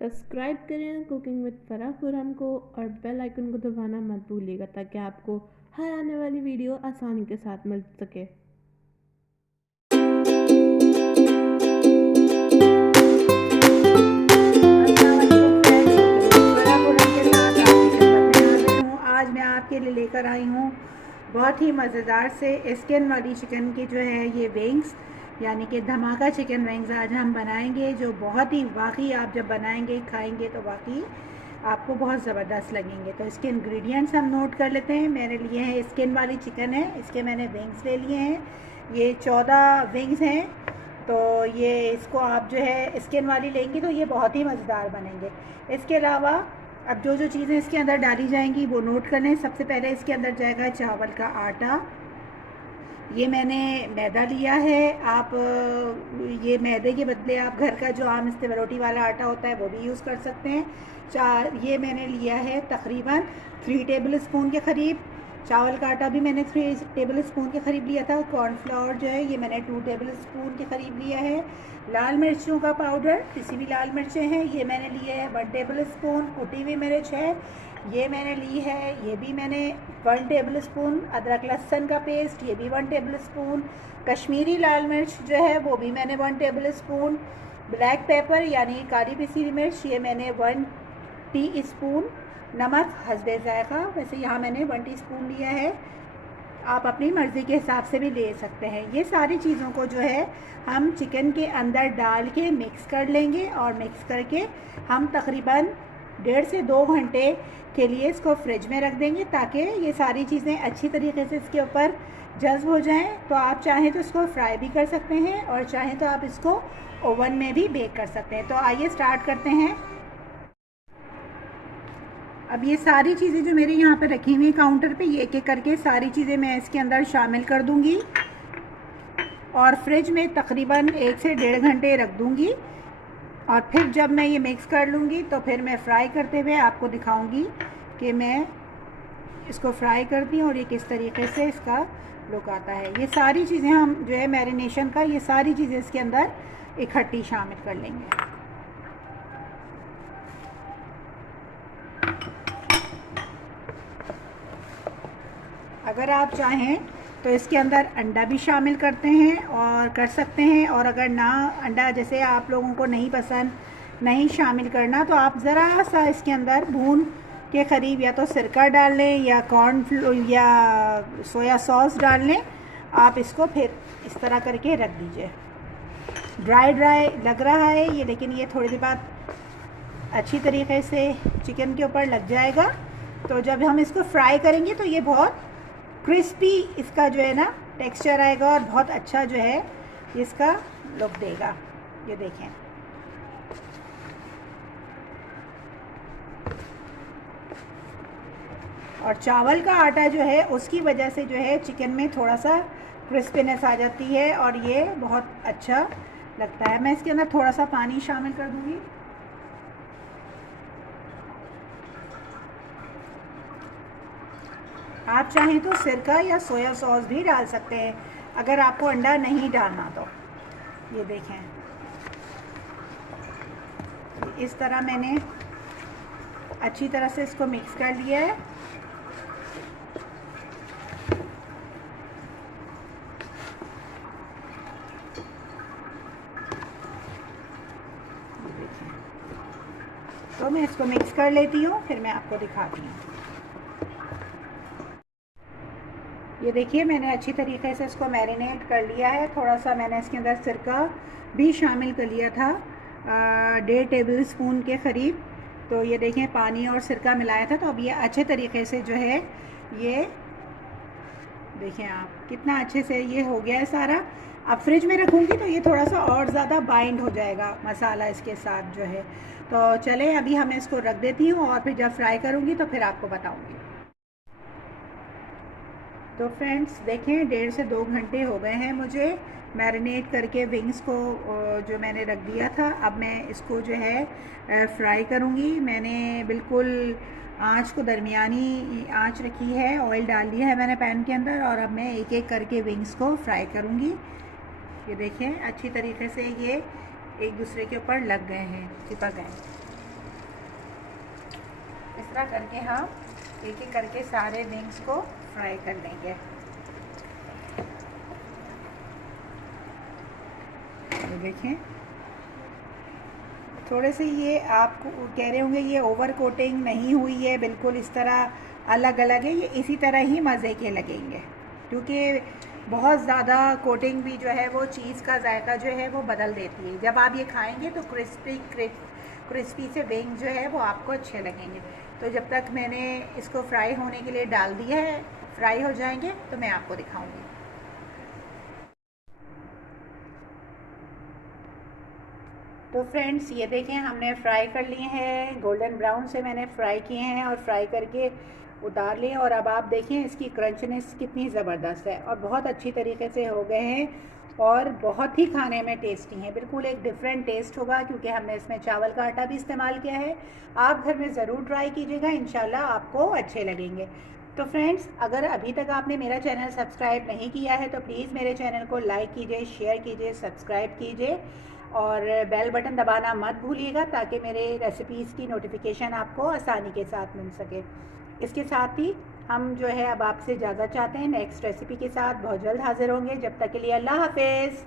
Subscribe करें cooking with Farah Khurram को और बेल आइकन को दबाना मत भूलिएगा ताकि आपको हर आने वाली वीडियो आसानी के साथ मिल सके। आज मैं आपके लिए लेकर आई हूँ बहुत ही मज़ेदार से स्किन वाली चिकन की जो है ये विंग्स, यानी कि धमाका चिकन विंग्स आज हम बनाएंगे, जो बहुत ही वाकई आप जब बनाएंगे खाएंगे तो वाकई आपको बहुत ज़बरदस्त लगेंगे। तो इसके इंग्रेडिएंट्स हम नोट कर लेते हैं। मेरे लिए है स्किन वाली चिकन है, इसके मैंने विंग्स ले लिए हैं। ये 14 विंग्स हैं। तो ये इसको आप जो है स्किन वाली लेंगे तो ये बहुत ही मज़ेदार बनेंगे। इसके अलावा अब जो जो चीज़ें इसके अंदर डाली जाएंगी वो नोट कर लें। सबसे पहले इसके अंदर जाएगा चावल का आटा। ये मैंने मैदा लिया है। आप ये मैदे के बदले आप घर का जो आम इस्तेमाल रोटी वाला आटा होता है वो भी यूज़ कर सकते हैं। ये मैंने लिया है तकरीबन 3 टेबल स्पून के करीब। चावल का आटा भी मैंने 3 टेबल स्पून के करीब लिया था। कॉर्नफ्लावर जो है ये मैंने 2 टेबल स्पून के करीब लिया है। लाल मिर्चों का पाउडर, किसी भी लाल मिर्चें हैं, ये मैंने लिए है 1 टेबल स्पून। कुटी हुई मिर्च है ये मैंने ली है, ये भी मैंने 1 टेबल स्पून। अदरक लहसुन का पेस्ट ये भी 1 टेबल स्पून। कश्मीरी लाल मिर्च जो है वो भी मैंने 1 टेबल स्पून। ब्लैक पेपर यानी काली पिसी हुई मिर्च ये मैंने 1 टी स्पून। नमक हस्बे ज़ायक़ा, वैसे यहाँ मैंने 1 टीस्पून लिया है, आप अपनी मर्ज़ी के हिसाब से भी ले सकते हैं। ये सारी चीज़ों को जो है हम चिकन के अंदर डाल के मिक्स कर लेंगे और मिक्स करके हम तकरीबन 1.5 से 2 घंटे के लिए इसको फ्रिज में रख देंगे ताकि ये सारी चीज़ें अच्छी तरीके से इसके ऊपर जज़्ब हो जाएं। तो आप चाहें तो इसको फ्राई भी कर सकते हैं और चाहें तो आप इसको ओवन में भी बेक कर सकते हैं। तो आइए स्टार्ट करते हैं। अब ये सारी चीज़ें जो मेरे यहाँ पे रखी हुई हैं काउंटर पे, ये एक एक करके सारी चीज़ें मैं इसके अंदर शामिल कर दूँगी और फ्रिज में तकरीबन 1 से 1.5 घंटे रख दूँगी। और फिर जब मैं ये मिक्स कर लूँगी तो फिर मैं फ्राई करते हुए आपको दिखाऊँगी कि मैं इसको फ्राई करती हूँ और ये किस तरीके से इसका लुक आता है। ये सारी चीज़ें हम जो है मैरिनेशन का, ये सारी चीज़ें इसके अंदर इकट्ठी शामिल कर लेंगे। अगर आप चाहें तो इसके अंदर अंडा भी शामिल करते हैं और कर सकते हैं, और अगर ना अंडा जैसे आप लोगों को नहीं पसंद, नहीं शामिल करना, तो आप ज़रा सा इसके अंदर भून के करीब या तो सिरका डाल लें या या सोया सॉस डाल लें। आप इसको फिर इस तरह करके रख दीजिए। ड्राई लग रहा है ये, लेकिन ये थोड़ी देर बाद अच्छी तरीके से चिकन के ऊपर लग जाएगा। तो जब हम इसको फ्राई करेंगे तो ये बहुत क्रिस्पी इसका जो है ना टेक्सचर आएगा और बहुत अच्छा जो है इसका लुक देगा। ये देखें, और चावल का आटा जो है उसकी वजह से जो है चिकन में थोड़ा सा क्रिस्पीनेस आ जाती है और ये बहुत अच्छा लगता है। मैं इसके अंदर थोड़ा सा पानी शामिल कर दूँगी। आप चाहें तो सिरका या सोया सॉस भी डाल सकते हैं अगर आपको अंडा नहीं डालना तो। ये देखें, इस तरह मैंने अच्छी तरह से इसको मिक्स कर लिया है। तो मैं इसको मिक्स कर लेती हूँ, फिर मैं आपको दिखाती हूँ। ये देखिए मैंने अच्छी तरीके से इसको मैरिनेट कर लिया है। थोड़ा सा मैंने इसके अंदर सिरका भी शामिल कर लिया था, 1.5 टेबल स्पून के करीब। तो ये देखें पानी और सिरका मिलाया था। तो अब ये अच्छे तरीके से जो है ये देखें आप कितना अच्छे से ये हो गया है सारा। अब फ्रिज में रखूँगी तो ये थोड़ा सा और ज़्यादा बाइंड हो जाएगा मसाला इसके साथ जो है। तो चलें अभी हमें इसको रख देती हूँ और फिर जब फ्राई करूँगी तो फिर आपको बताऊँगी। तो फ्रेंड्स देखें 1.5 से 2 घंटे हो गए हैं मुझे मैरिनेट करके विंग्स को जो मैंने रख दिया था। अब मैं इसको जो है फ्राई करूँगी। मैंने बिल्कुल आँच को दरमियानी आँच रखी है, ऑयल डाल दिया है मैंने पैन के अंदर, और अब मैं एक एक करके विंग्स को फ्राई करूँगी। ये देखें अच्छी तरीके से ये एक दूसरे के ऊपर लग गए हैं, चिपक गए। इस तरह करके हम एक एक करके सारे विंग्स को फ्राई कर लेंगे। तो देखें, थोड़े से ये आप कह रहे होंगे ये ओवर कोटिंग नहीं हुई है, बिल्कुल इस तरह अलग अलग है। ये इसी तरह ही मज़े के लगेंगे, क्योंकि बहुत ज़्यादा कोटिंग भी जो है वो चीज़ का जायका जो है वो बदल देती है। जब आप ये खाएंगे तो क्रिस्पी से विंग जो है वो आपको अच्छे लगेंगे। तो जब तक मैंने इसको फ्राई होने के लिए डाल दिया है, फ्राई हो जाएंगे तो मैं आपको दिखाऊंगी। तो फ्रेंड्स ये देखें, हमने फ्राई कर लिए हैं, गोल्डन ब्राउन से मैंने फ्राई किए हैं और फ्राई करके उतार लिए। और अब आप देखें इसकी क्रंचनेस कितनी ज़बरदस्त है और बहुत अच्छी तरीके से हो गए हैं और बहुत ही खाने में टेस्टी हैं। बिल्कुल एक डिफरेंट टेस्ट होगा क्योंकि हमने इसमें चावल का आटा भी इस्तेमाल किया है। आप घर में ज़रूर ट्राई कीजिएगा, इंशाल्लाह आपको अच्छे लगेंगे। तो फ्रेंड्स, अगर अभी तक आपने मेरा चैनल सब्सक्राइब नहीं किया है तो प्लीज़ मेरे चैनल को लाइक कीजिए, शेयर कीजिए, सब्सक्राइब कीजिए और बेल बटन दबाना मत भूलिएगा ताकि मेरे रेसिपीज़ की नोटिफिकेशन आपको आसानी के साथ मिल सके। इसके साथ ही हम जो है अब आपसे इजाज़त चाहते हैं, नेक्स्ट रेसिपी के साथ बहुत जल्द हाजिर होंगे। जब तक के लिए अल्लाह हाफिज़।